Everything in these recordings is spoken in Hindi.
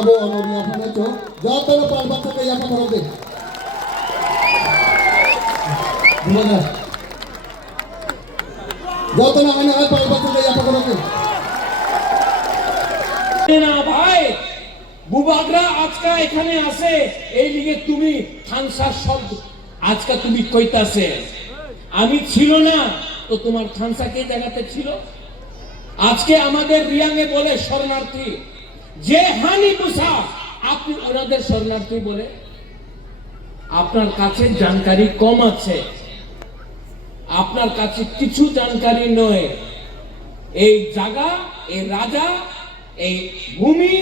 kamu ono ni apa itu jatuh na palbat sa kaya kamarog din gimana jatuh na kanya palbat sa kaya kamarog din না ভাই বুবাগরা আজকা এখানে আছে এই লিগে তুমি থানসার শব্দ আজকা তুমি কইতাছে আমি ছিল না তো তোমার থানসা কে জায়গাতে ছিল আজকে আমাদের রিয়াংয়ে বলে শরণার্থী যে হানি মুসা আপনি ওনাদের শরণার্থী বলে আপনার কাছে জানকারি কম আছে আপনার কাছে কিছু জানকারি নয় এই জায়গা এই রাজা এই ভূমি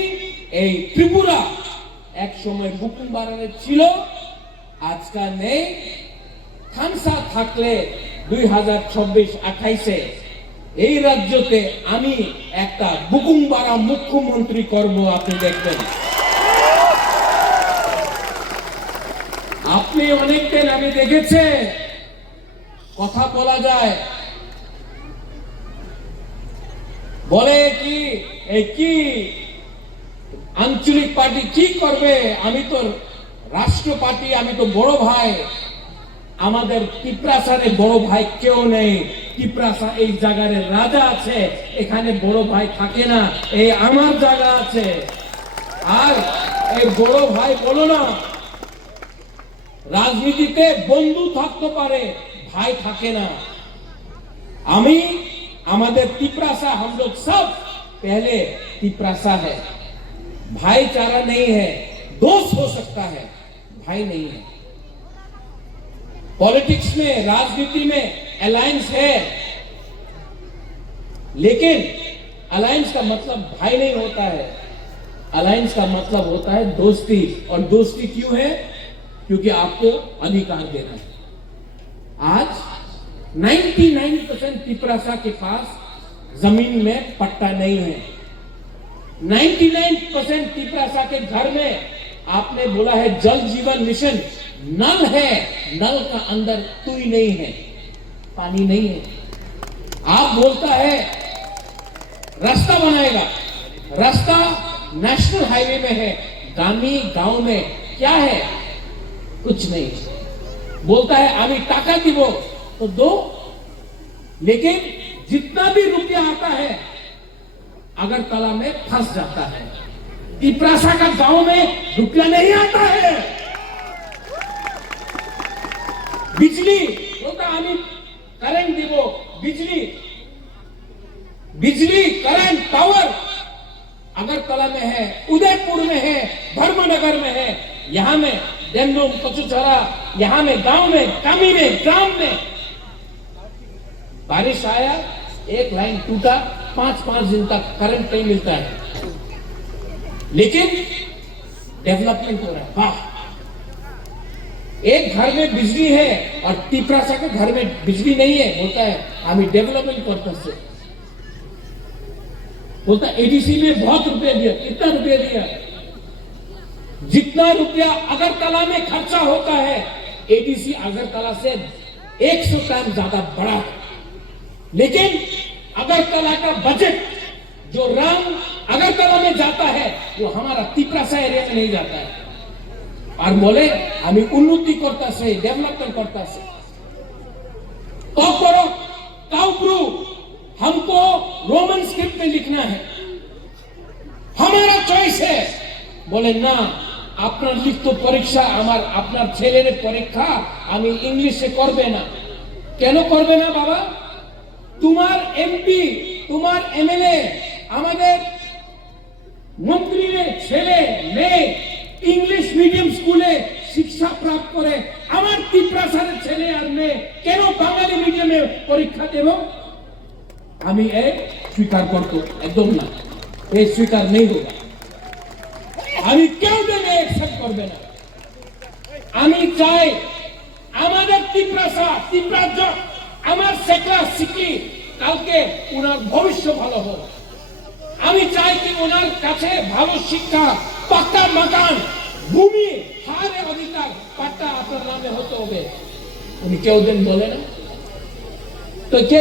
এই ত্রিপুরা এক সময় বুকুমবাড়ারে ছিল আজকাল নেই থানসা থাকলে 2026-28 এই রাজ্যতে আমি একটা বুকুমবাড়া মুখ্যমন্ত্রী করব আপনি দেখবেন আপনি অনেকদিন আমি দেখেছে কথা বলা যায় বলে কি এই কি আঞ্চলিক পার্টি কি করবে আমি তো রাষ্ট্র পার্টি আমি তো বড় ভাই আমাদের ত্রিপ্রাসারে বড় ভাই কেউ নেই ত্রিপ্রাসা এই জায়গার রাজা আছে এখানে বড় ভাই থাকে না এই আমার জায়গা আছে আর এই বড় ভাই বলো না রাজনীতিতে বন্ধু থাকতে পারে ভাই থাকে না আমি আমাদের ত্রিप्रासा हम लोग सब पहले त्रिप्रासा है भाईचारा नहीं है दोस्त हो सकता है भाई नहीं है पॉलिटिक्स में राजनीति में अलायंस है लेकिन अलायंस का मतलब भाई नहीं होता है अलायंस का मतलब होता है दोस्ती और दोस्ती क्यों है क्योंकि आपको अधिकार देना है आज 99% त्रिप्रासा के पास जमीन में पट्टा नहीं है 99% त्रिप्रासा के घर में आपने बोला है जल जीवन मिशन नल है नल का अंदर कोई नहीं है पानी नहीं है आप बोलता है रास्ता बनाएगा रास्ता नेशनल हाईवे में है गामी गांव में क्या है कुछ नहीं बोलता है आमी टाका दिबो तो दो लेकिन जितना भी रुपया आता है अगरतला में फंस जाता है त्रिप्रासा का गांव में रुपया नहीं आता है बिजली होता आमी करंट दिबो बिजली बिजली करंट पावर अगरतला में है उदयपुर में है धर्मनगर में है यहां में डेंडोम कचुचरा यहां में गांव में कामी में ग्राम में बारिश आया एक लाइन टूटा 5-5 दिन तक करंट नहीं मिलता है लेकिन डेवलपमेंट हो रहा है वाह एक घर में बिजली है और त्रिप्रासा के घर में बिजली नहीं है बोलता है हमें डेवलपमेंट पर्पस से बोलता एडीसी में बहुत रुपया दिया कितना रुपया दिया जितना रुपया अगरतला में खर्चा होता है एडीसी अगरतला से 100 टाइम ज्यादा बड़ा है लेकिन अगरतला का बजट जो रंग अगरतला में जाता है वो हमारा त्रिप्रासा एरिया में नहीं जाता है और बोले हमें उन्नति करता से डेवलपमेंट करता से तो करो काउप्रू हमको रोमन स्क्रिप्ट में लिखना है हमारा चॉइस है बोले ना আপনার লিখিত পরীক্ষা আমার আপনার ছেলের পরীক্ষা আমি ইংলিশে করবে না কেন করবে না বাবা তোমার এমপি তোমার এমএলএ আমাদের মন্ত্রীর ছেলে মেয়ে ইংলিশ মিডিয়াম স্কুলে শিক্ষা প্রাপ্ত করে আমার ত্রিপ্রাসার ছেলে আর মেয়ে কেন বাঙালি মিডিয়ামে পরীক্ষা দেব আমি এই স্বীকার করব একদম না এই স্বীকার নেই হোগা আমি কেউ দেবে একসেপ্ট করবে না আমি চাই আমাদের ত্রিপ্রাস আমার সেকলা শিখি কালকে ওনার ভবিষ্য ভালো হোক আমি চাই কি ওনার কাছে ভালো শিক্ষা পাক্কা মাকান ভূমি হারে অধিকার পাট্টা আপনার নামে হতে হবে উনি কেউ দিন বলে না তো কে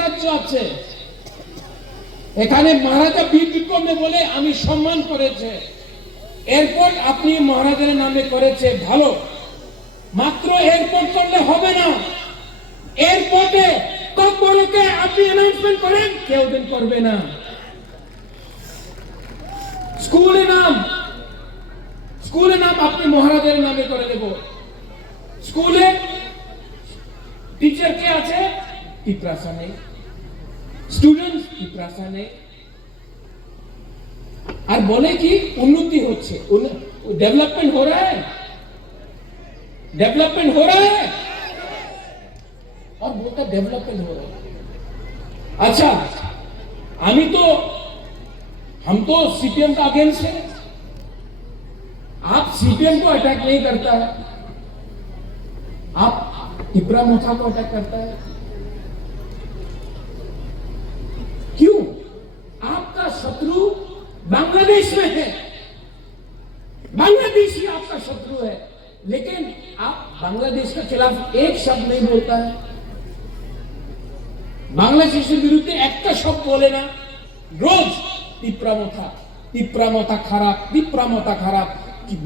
রাজ্য আছে এখানে মহারাজা বীর বিক্রমে বলে আমি সম্মান করেছে, এয়ারপোর্ট আপনি মহারাজের নামে করেছে ভালো, মাত্র এয়ারপোর্ট করলে হবে না, এয়ারপোর্টে কবরকে আপনি অ্যানাউন্সমেন্ট করেন, কেউ দিন করবে না। স্কুলের নাম আপনি মহারাজের নামে করে দেব। স্কুলে টিচার কে আছে? পিপরাসা নেই, স্টুডেন্ট পিপরাসা নেই। আর বলে কি উন্নতি হচ্ছে, डेवलपमेंट हो रहा है, डेवलपमेंट हो रहा है, और बोलता डेवलपमेंट हो रहा है। अच्छा, हम तो सीपीएम का अगेंस्ट है, आप सीपीएम को अटैक नहीं करता है, आप टिपरा मोथा को अटैक करता है। क्यों? आपका शत्रु बांग्लादेश में है, बांग्लादेश ही आपका शत्रु है, लेकिन आप बांग्लादेश के खिलाफ एक शब्द नहीं बोलता है, बांग्लादेश के विरुद्ध एक का शब्द बोले ना, रोज टिपरा मोथा खराब,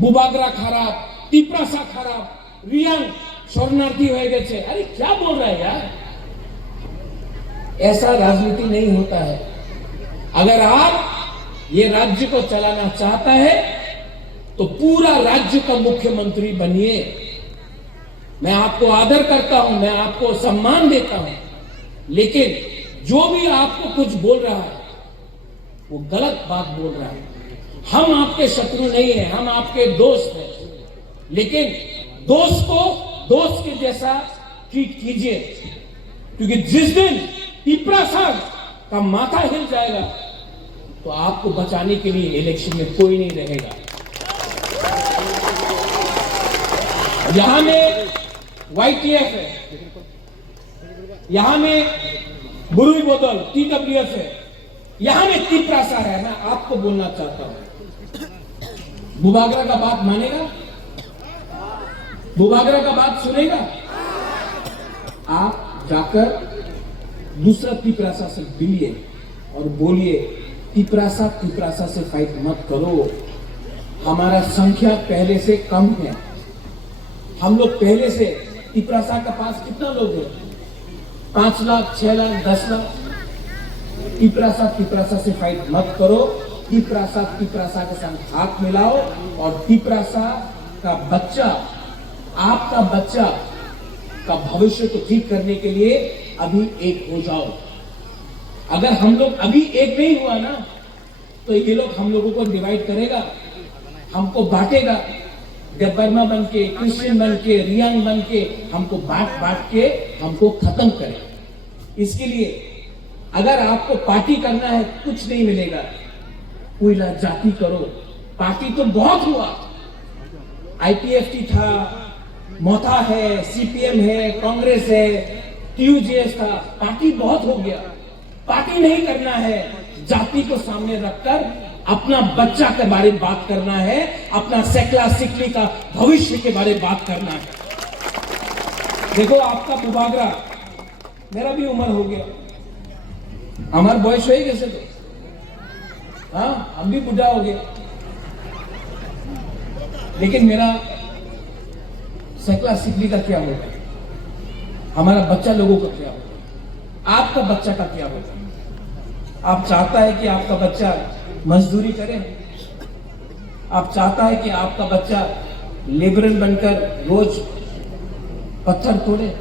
बुबागरा खराब, टिपरासा खराब, रियांग शरणार्थी हो गए। अरे क्या बोल रहा है यार, ऐसा राजनीति नहीं होता है। अगर आप ये राज्य को चलाना चाहता है तो पूरा राज्य का मुख्यमंत्री बनिए। मैं आपको आदर करता हूं, मैं आपको सम्मान देता हूं, लेकिन जो भी आपको कुछ बोल रहा है वो गलत बात बोल रहा है। हम आपके शत्रु नहीं है, हम आपके दोस्त हैं, लेकिन दोस्त को दोस्त के जैसा ट्रीट कीजिए, क्योंकि जिस दिन पिपरासा का माथा हिल जाएगा तो आपको बचाने के लिए इलेक्शन में कोई नहीं रहेगा। यहां में YTF है, यहां में बुरुई बोतल TWF है, यहां में टिपरासा है। मैं आपको बोलना चाहता हूं, बुबागरा का बात मानेगा? बुबागरा का बात सुनेगा? आप जाकर दूसरा टिपरासा से मिलिए और बोलिए टिपरासा से फाइट मत करो, हमारा संख्या पहले से कम है, हम लोग पहले से टिपरासा के पास कितना लोग हैं? 5 लाख, 6 लाख, 10 लाख। टिपरासा से फाइट मत करो, टिपरासा के साथ हाथ मिलाओ और टिपरासा का बच्चा, आपका बच्चा का भविष्य को ठीक करने के लिए अभी एक हो जाओ। अगर हम लोग अभी एक नहीं हुआ ना तो ये लोग हम लोगों को डिवाइड करेगा, हमको बांटेगा, बर्मा बन के, क्रिश्चियन बन के, रियांग बन के हमको बांट के हमको खत्म करेगा। इसके लिए अगर आपको पार्टी करना है कुछ नहीं मिलेगा, कोई जाति करो। पार्टी तो बहुत हुआ, IPFT था, मोथा है, CPM है, कांग्रेस है, TUJS था, पार्टी बहुत हो गया। पार्टी नहीं करना है, जाति को सामने रखकर अपना बच्चा के बारे में बात करना है, अपना सेकला सिकली का भविष्य के बारे में बात करना है। देखो आपका बुबागरा, मेरा भी उम्र हो गया, हमारा बॉयस हो कैसे तो, हाँ हम भी बुढ़ा हो गए, लेकिन मेरा सेकला सिकली का क्या होगा, हमारा बच्चा लोगों का क्या होगा, आपका बच्चा का क्या होगा? आप चाहता है कि आपका बच्चा मजदूरी करे? आप चाहता है कि आपका बच्चा लेबरल बनकर रोज पत्थर तोड़े?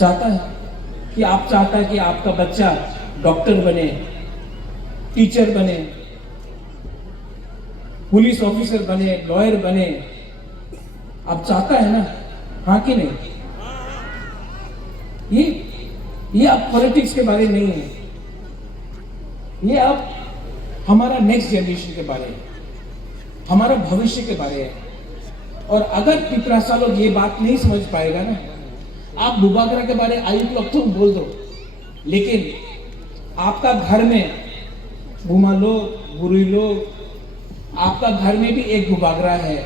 चाहता है कि आप चाहता है कि आपका बच्चा डॉक्टर बने, टीचर बने, पुलिस ऑफिसर बने, लॉयर बने? आप चाहता है ना, हाँ कि नहीं? ये अब पॉलिटिक्स के बारे में नहीं है, ये अब हमारा नेक्स्ट जनरेशन के बारे में, हमारा भविष्य के बारे में। और अगर पिपरासा लोग ये बात नहीं समझ पाएगा ना, आप बुबागरा के बारे आयु लोग तो बोल दो, लेकिन आपका घर में बुमा लोग, बुरुई लोग, आपका घर में भी एक बुबागरा है,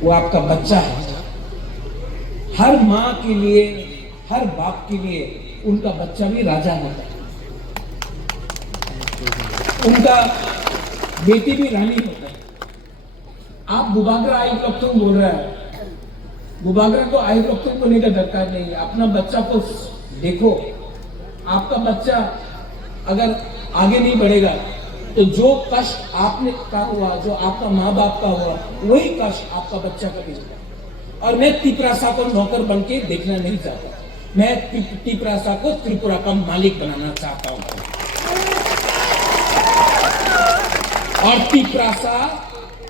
वो आपका बच्चा है। हर माँ के लिए, हर बाप के लिए उनका बच्चा भी राजा होता है। उनका बेटी भी रानी होता है। आप बुबागरा आई ब्लॉक बोल रहा है, बुबागरा को आई ब्लॉक होने का दरकार नहीं है। अपना बच्चा को देखो, आपका बच्चा अगर आगे नहीं बढ़ेगा तो जो कष्ट आपने का हुआ, जो आपका माँ बाप का हुआ, वही कष्ट आपका बच्चा का भी होगा। और मैं तिपरासा को नौकर बन के देखना नहीं चाहता, मैं तिपरासा को त्रिपुरा का मालिक बनाना चाहता हूं। और तिपरासा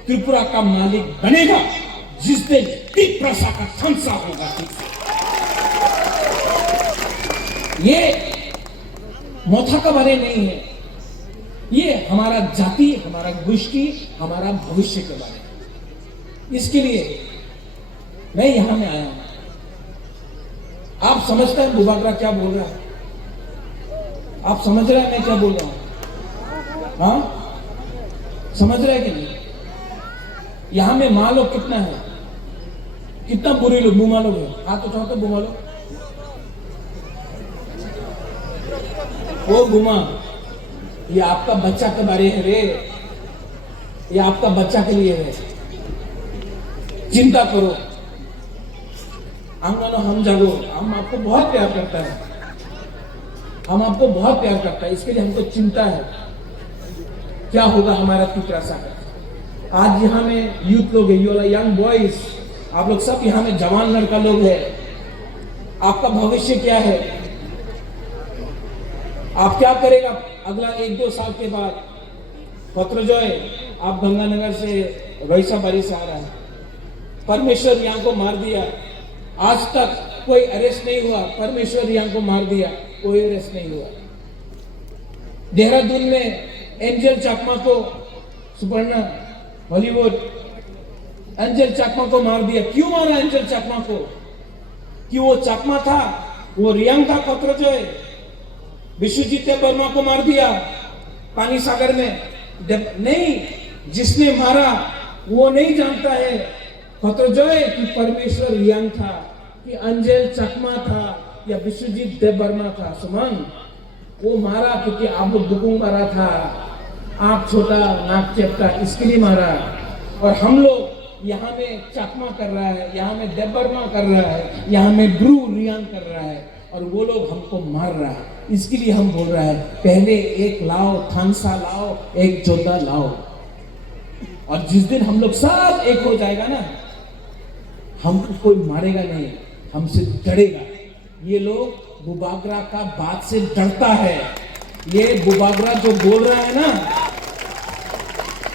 त्रिपुरा का मालिक बनेगा जिस दिन तिपरासा का खंसा होगा। ये मोथा का बारे नहीं है, ये हमारा जाति, हमारा गोष्ठी, हमारा भविष्य के बारे में। इसके लिए मैं यहां में आया हूं। आप समझते हैं बुबागरा क्या बोल रहा है? आप समझ रहे हैं मैं क्या बोल रहा हूं? हाँ, समझ रहे हैं कि नहीं? यहां में मां लोग कितना है, कितना बुरे लोग, बुमा लोग है। हाथ उठाओ तो बुमा लोग। वो बुमा, ये आपका बच्चा के बारे है रे, ये आपका बच्चा के लिए है। चिंता करो, हम जागो। हम आपको बहुत प्यार करता है, हम आपको बहुत प्यार करता है, इसके लिए हमको चिंता है क्या होगा हमारा तिपरासा का। आज यहाँ में यूथ लोग है, यंग बॉयज, आप लोग सब यहाँ में जवान लड़का लोग है। आपका भविष्य क्या है? आप क्या करेगा अगला 1-2 साल के बाद? पत्र जो है, आप गंगानगर से वैसा बारी से आ रहा है, परमेश्वर यहाँ को मार दिया, आज तक कोई अरेस्ट नहीं हुआ। परमेश्वर यहाँ को मार दिया, कोई अरेस्ट नहीं हुआ। देहरादून में एंजल चाकमा को, सुपर्णा हॉलीवुड, एंजल चाकमा को मार दिया। क्यों मारा एंजल चाकमा को? कि वो चाकमा था, वो रियांग था। पत्र जो है, विश्वजीत वर्मा को मार दिया पानी सागर में। नहीं, जिसने मारा वो नहीं जानता है पत्र जो है कि परमेश्वर रियांग था, कि अंजल चकमा था या विश्वजीत देववर्मा था। सुमन, वो मारा क्योंकि आप लोग बुकुंग मारा था, आप छोटा नाक चेपटा, इसके लिए मारा। और हम लोग यहाँ में चकमा कर रहा है, यहाँ में देववर्मा कर रहा है, यहाँ में ब्रू रियांग कर रहा है, और वो लोग हमको मार रहा है। इसके लिए हम बोल रहा है पहले एक लाओ, थानसा लाओ, एक जोधा लाओ। और जिस दिन हम लोग सब एक हो जाएगा ना, हमको कोई मारेगा नहीं, हमसे डरेगा। ये लोग बुबागरा का बात से डरता है। ये बुबागरा जो बोल रहा है ना,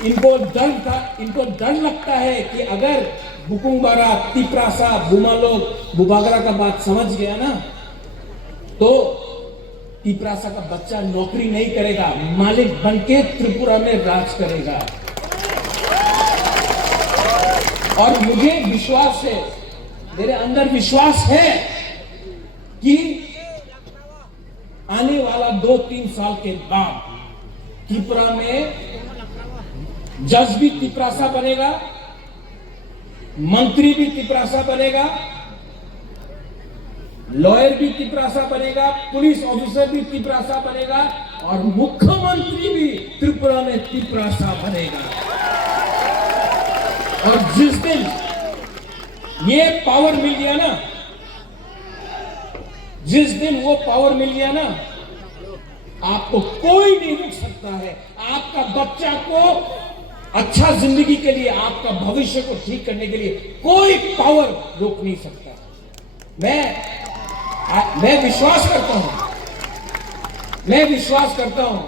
इनको डर लगता है कि अगर बुकुंगबारा, तिपरासा, बुमा लोग बुबागरा का बात समझ गया ना, तो तिपरासा का बच्चा नौकरी नहीं करेगा, मालिक बनके त्रिपुरा में राज करेगा। और मुझे विश्वास है, मेरे अंदर विश्वास है कि आने वाला 2-3 साल के बाद त्रिपुरा में जज भी तिपरासा बनेगा, मंत्री भी तिपरासा बनेगा, लॉयर भी तिपरासा बनेगा, पुलिस ऑफिसर भी तिपरासा बनेगा, और मुख्यमंत्री भी त्रिपुरा में तिपरासा बनेगा। और जिस दिन ये पावर मिल गया ना, जिस दिन वो पावर मिल गया ना, आपको कोई नहीं रोक सकता है। आपका बच्चा को अच्छा जिंदगी के लिए, आपका भविष्य को ठीक करने के लिए कोई पावर रोक नहीं सकता। मैं विश्वास करता हूं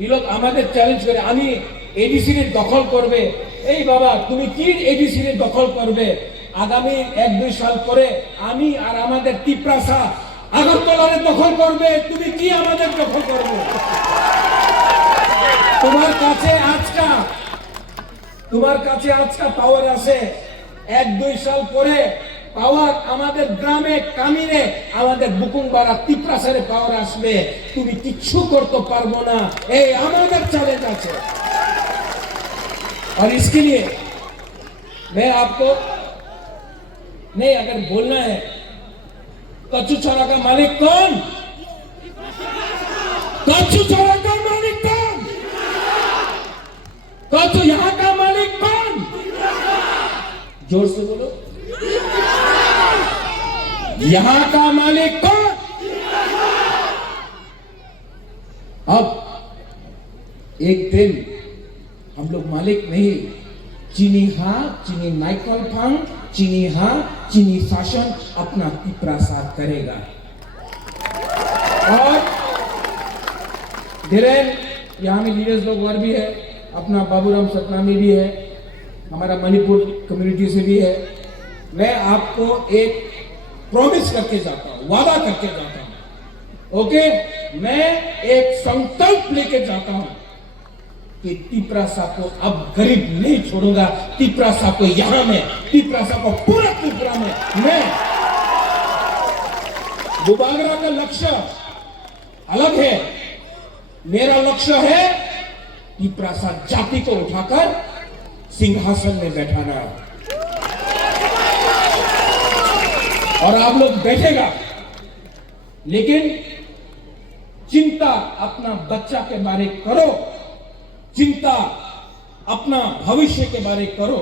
ये लोग हमारे चैलेंज करे, आमी एडीसी रे दखल करबे। এই বাবা, তুমি কি এডিসি রে দখল করবে? আগামী 1-2 সাল পরে আমি আর আমাদের তিপরাসা আগরতলারে দখল করবে, তুমি কি আমাদের দখল করবে? তোমার কাছে আজকা পাওয়ার আছে, 1-2 সাল পরে পাওয়ার আমাদের গ্রামে কামিনে, আমাদের বুকুংবাড়া তিপরাসারে পাওয়ার আসবে, তুমি কিচ্ছু করতে পারবো না। এই আমাদের চ্যালেঞ্জ আছে। और इसके लिए मैं आपको नहीं, अगर बोलना है, कच्चू चौरा का मालिक कौन? कच्चू चौरा का मालिक कौन? तो यहां का मालिक कौन? जोर से बोलो, यहां का मालिक कौन? अब एक दिन हम लोग मालिक नहीं, चीनी हाँ, चीनी नाइकल फांग, चीनी हाँ, चीनी शासन अपना पिपरासार करेगा। और धीरेन यहाँ में लीडर्स लोग और भी है, अपना बाबूराम सतनामी भी है, हमारा मणिपुर कम्युनिटी से भी है। मैं आपको एक प्रॉमिस करके जाता हूँ, वादा करके जाता हूँ, ओके? मैं एक संकल्प लेके जाता हूँ कि तिपरासा को अब गरीब नहीं छोड़ूंगा। तिपरासा को यहां में, तिपरासा को पूरा त्रिपुरा में मैं, बुबागरा का लक्ष्य अलग है, मेरा लक्ष्य है तिपरासा जाति को उठाकर सिंहासन में बैठाना। और आप लोग बैठेगा, लेकिन चिंता अपना बच्चा के बारे करो, चिंता अपना भविष्य के बारे करो।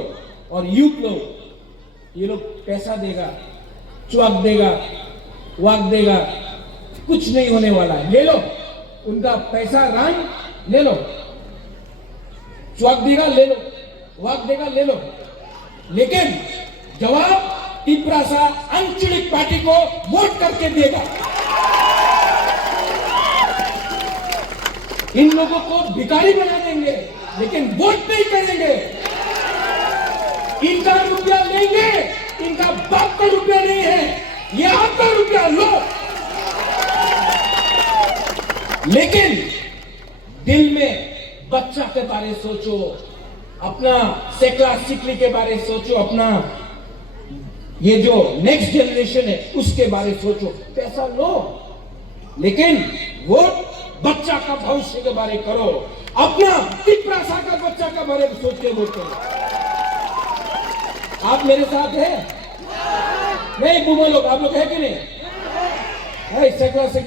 और यूथ लोग, ये लोग पैसा देगा, च्वाक देगा, वाक देगा, कुछ नहीं होने वाला है। ले लो उनका पैसा, रंग ले लो, च्वाक देगा ले लो, वाक देगा ले लो, लेकिन जवाब तिपरासा अंचलिक पार्टी को वोट करके देगा। इन लोगों को भिखारी बना देंगे, लेकिन वोट नहीं करेंगे। इनका रुपया लेंगे, इनका बाप का रुपया नहीं है, ये आपका रुपया लो। लेकिन दिल में बच्चा के बारे सोचो, अपना सेकला सिकली के बारे सोचो, अपना ये जो नेक्स्ट जनरेशन है उसके बारे सोचो। पैसा लो, लेकिन वोट बच्चा का भविष्य के बारे करो, अपना तिपरासा का बच्चा का बारे में सोच के वोट करो। आप मेरे साथ हैं? नहीं बुआ लोग, आप लोग है कि नहीं? है सेकला से